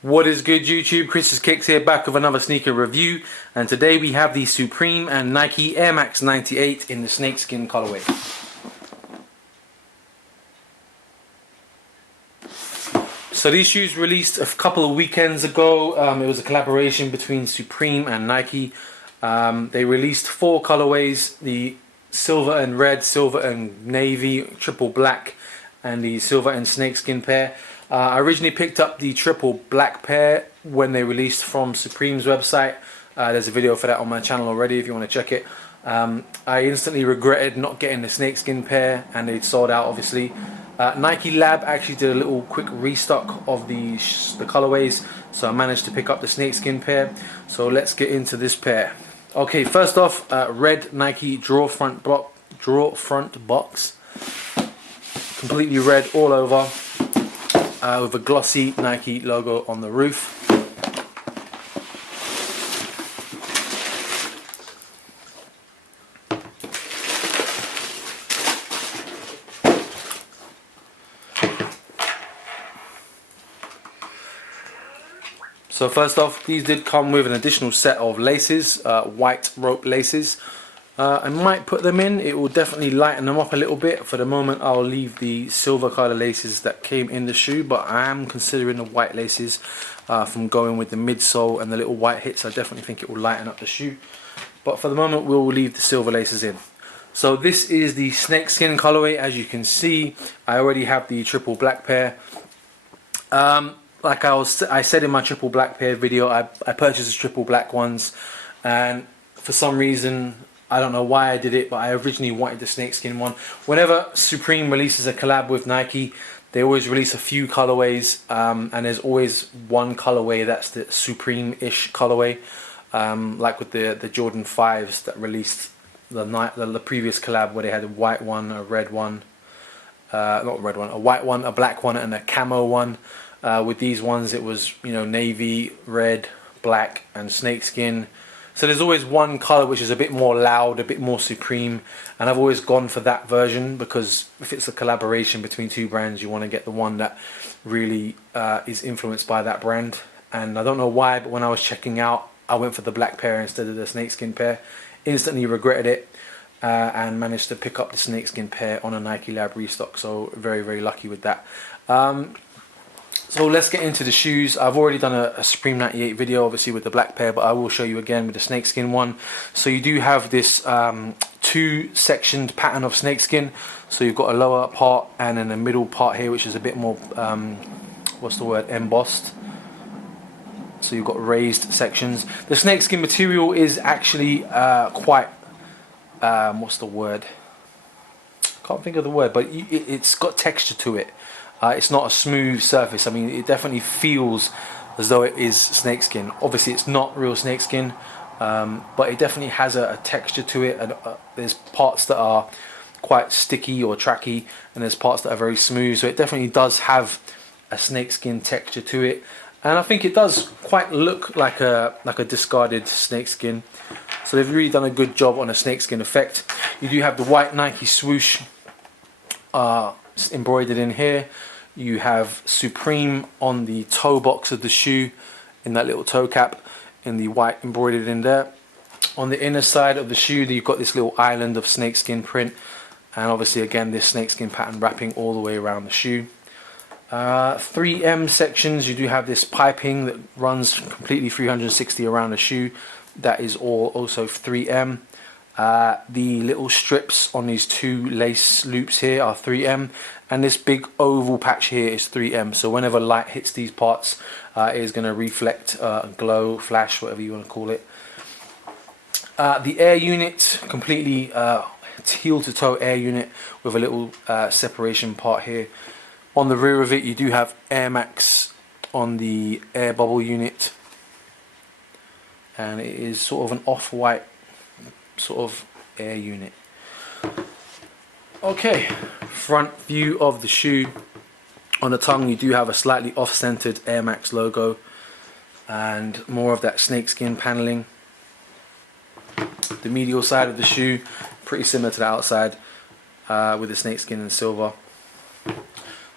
What is good, YouTube? Chris's Kicks here, back with another sneaker review, and today we have the Supreme and Nike Air Max 98 in the snakeskin colorway. So these shoes released a couple of weekends ago. It was a collaboration between Supreme and Nike. They released 4 colorways: the silver and red, silver and navy, triple black, and the silver and snakeskin pair. I originally picked up the triple black pair when they released from Supreme's website. There's a video for that on my channel already if you want to check it. I instantly regretted not getting the snakeskin pair, and they'd sold out obviously. Nike Lab actually did a little quick restock of the colorways, so I managed to pick up the snakeskin pair. So let's get into this pair. Okay, first off, red Nike draw front box, completely red all over. With a glossy Nike logo on the roof. So first off, these did come with an additional set of laces, white rope laces. I might put them in. It will definitely lighten them up a little bit. For the moment, I'll leave the silver color laces that came in the shoe, but I am considering the white laces from going with the midsole and the little white hits. I definitely think it will lighten up the shoe, but for the moment we'll leave the silver laces in. So this is the snakeskin colorway. As you can see, I already have the triple black pair. Like I said in my triple black pair video, I purchased the triple black ones, and for some reason, I don't know why I did it, but I originally wanted the snakeskin one. Whenever Supreme releases a collab with Nike, they always release a few colorways, and there's always one colorway that's the Supreme-ish colorway, like with the Jordan 5s that released the previous collab, where they had a white one, a red one, not a red one, a white one, a black one, and a camo one. With these ones, it was, you know, navy, red, black, and snakeskin. So there's always one color which is a bit more loud, a bit more Supreme, and I've always gone for that version, because if it's a collaboration between two brands, you want to get the one that really is influenced by that brand. And I don't know why, but when I was checking out, I went for the black pair instead of the snakeskin pair. Instantly regretted it, and managed to pick up the snakeskin pair on a Nike Lab restock. So very, very lucky with that. So let's get into the shoes. I've already done a Supreme 98 video, obviously, with the black pair, but I will show you again with the snakeskin one. So you do have this 2-sectioned pattern of snakeskin. So you've got a lower part and then a middle part here, which is a bit more, what's the word, embossed. So you've got raised sections. The snakeskin material is actually quite, what's the word? Can't think of the word, but it's got texture to it. It's not a smooth surface. I mean, it definitely feels as though it is snakeskin. Obviously, it's not real snakeskin, but it definitely has a texture to it. And there's parts that are quite sticky or tracky, and there's parts that are very smooth. So it definitely does have a snakeskin texture to it, and I think it does quite look like a discarded snakeskin. So they've really done a good job on a snakeskin effect. You do have the white Nike swoosh embroidered in here. You have Supreme on the toe box of the shoe, in that little toe cap, in the white embroidered in there. On the inner side of the shoe, you've got this little island of snakeskin print, and obviously again this snakeskin pattern wrapping all the way around the shoe. 3M sections, you do have this piping that runs completely 360 around the shoe. That is all also 3M. The little strips on these 2 lace loops here are 3M, and this big oval patch here is 3M. So whenever light hits these parts, it is going to reflect, glow, flash, whatever you want to call it. The air unit, completely heel to toe air unit with a little separation part here. On the rear of it, you do have Air Max on the air bubble unit, and it is sort of an off-white sort of air unit. Okay, front view of the shoe. On the tongue, you do have a slightly off-centered Air Max logo and more of that snakeskin paneling. The medial side of the shoe, pretty similar to the outside, with the snakeskin and silver.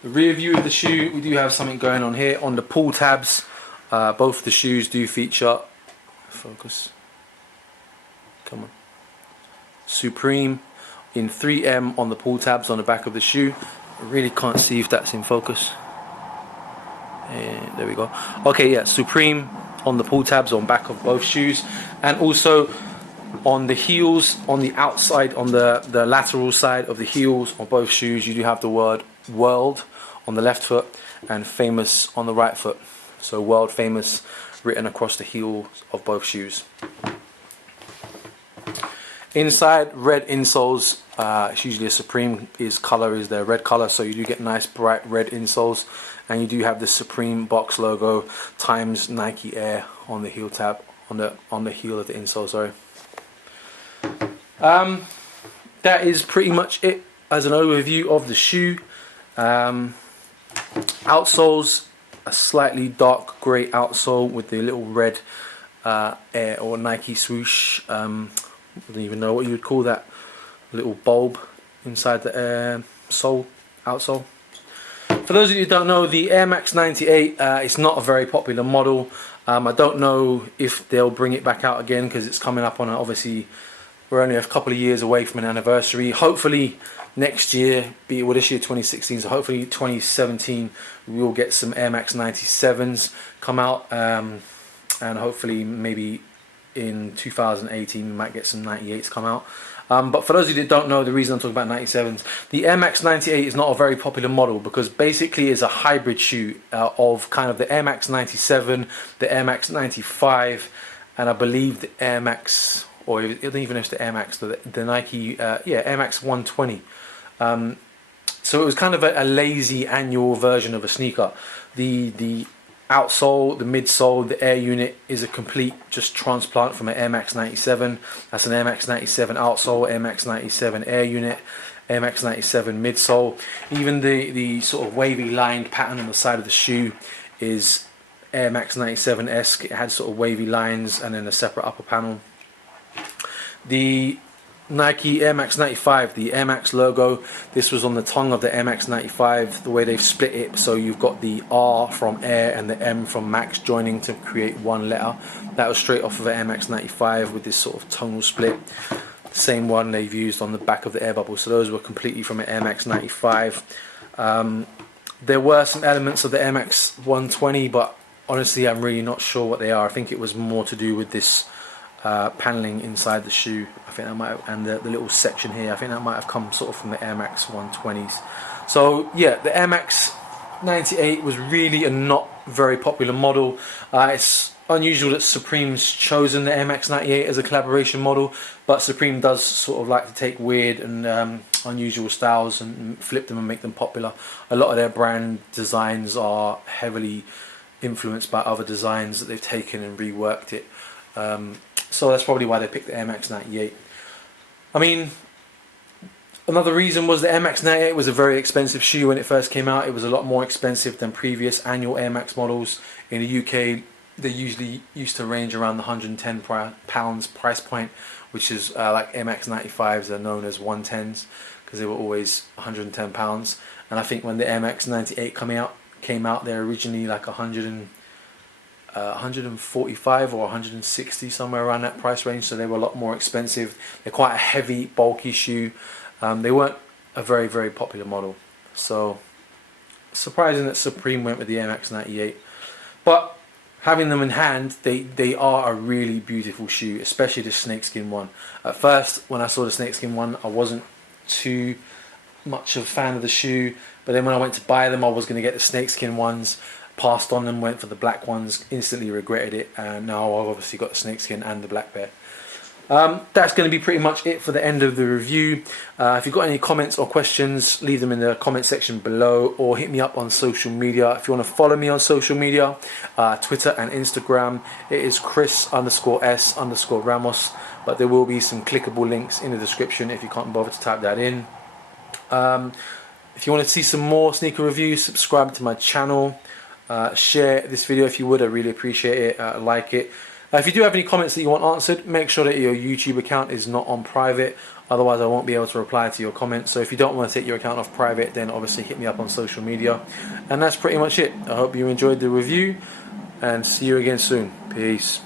The rear view of the shoe, we do have something going on here. On the pull tabs, Both the shoes do feature, focus, come on, Supreme in 3M on the pull tabs on the back of the shoe. I really can't see if that's in focus. And there we go. Okay, yeah, Supreme on the pull tabs on back of both shoes, and also on the heels, on the outside, on the lateral side of the heels on both shoes, you do have the word world on the left foot and famous on the right foot. So world famous written across the heels of both shoes. Inside, red insoles. It's usually a Supreme color is their red color, so you do get nice bright red insoles, and you do have the Supreme box logo times Nike Air on the heel tab, on the heel of the insole. Sorry. That is pretty much it as an overview of the shoe. Outsoles, a slightly dark grey outsole with the little red Air or Nike swoosh. I don't even know what you would call that little bulb inside the outsole. For those of you who don't know, the Air Max 98 is not a very popular model. I don't know if they'll bring it back out again because it's coming up on obviously we're only a couple of years away from an anniversary. Hopefully next year, well, this year 2016, so hopefully 2017 we will get some Air Max 97s come out, and hopefully maybe in 2018 we might get some 98s come out. But for those of you that don't know, the reason I'm talking about 97s, the Air Max 98 is not a very popular model because basically it's a hybrid shoe of kind of the Air Max 97, the Air Max 95, and I believe the Air Max, or even if it's the Air Max, the Nike, Air Max 120. So it was kind of a lazy annual version of a sneaker. The outsole, the midsole, the air unit is a complete just transplant from an Air Max 97. That's an Air Max 97 outsole, Air Max 97 air unit, Air Max 97 midsole. Even the sort of wavy lined pattern on the side of the shoe is Air Max 97-esque. It had sort of wavy lines and then a separate upper panel. The Nike Air Max 95, the Air Max logo, this was on the tongue of the Air Max 95, the way they've split it, so you've got the R from Air and the M from Max joining to create one letter. That was straight off of the Air Max 95 with this sort of tonal split. Same one they've used on the back of the air bubble, so those were completely from an Air Max 95. There were some elements of the Air Max 120, but honestly I'm really not sure what they are. I think it was more to do with this paneling inside the shoe. I think that might have, and the little section here, I think that might have come sort of from the Air Max 120s. So yeah, the Air Max 98 was really a not very popular model. It's unusual that Supreme's chosen the Air Max 98 as a collaboration model, but Supreme does sort of like to take weird and unusual styles and flip them and make them popular. A lot of their brand designs are heavily influenced by other designs that they've taken and reworked it. So that's probably why they picked the Air Max 98. I mean, another reason was the Air Max 98 was a very expensive shoe when it first came out. It was a lot more expensive than previous annual Air Max models. In the UK, they usually used to range around the £110 price point, which is like Air Max 95s are known as 110s because they were always £110. And I think when the Air Max 98 came out, they're originally like 145 or 160, somewhere around that price range, so they were a lot more expensive. They're quite a heavy, bulky shoe. They weren't a very, very popular model, so surprising that Supreme went with the Air Max 98. But having them in hand, they are a really beautiful shoe, especially the snakeskin one. At first, when I saw the snakeskin one, I wasn't too much of a fan of the shoe, but then when I went to buy them, I was going to get the snakeskin ones. Passed on them, went for the black ones, instantly regretted it, and now I've obviously got the snakeskin and the black pair. That's going to be pretty much it for the end of the review. If you've got any comments or questions, leave them in the comment section below, or hit me up on social media. If you want to follow me on social media, Twitter and Instagram, it is Chris_S_Ramos, but there will be some clickable links in the description if you can't bother to type that in. If you want to see some more sneaker reviews, subscribe to my channel. Share this video if you would, I really appreciate it. Like it. If you do have any comments that you want answered, make sure that your YouTube account is not on private, otherwise I won't be able to reply to your comments. So if you don't want to take your account off private, then obviously hit me up on social media. And that's pretty much it. I hope you enjoyed the review. and see you again soon. Peace.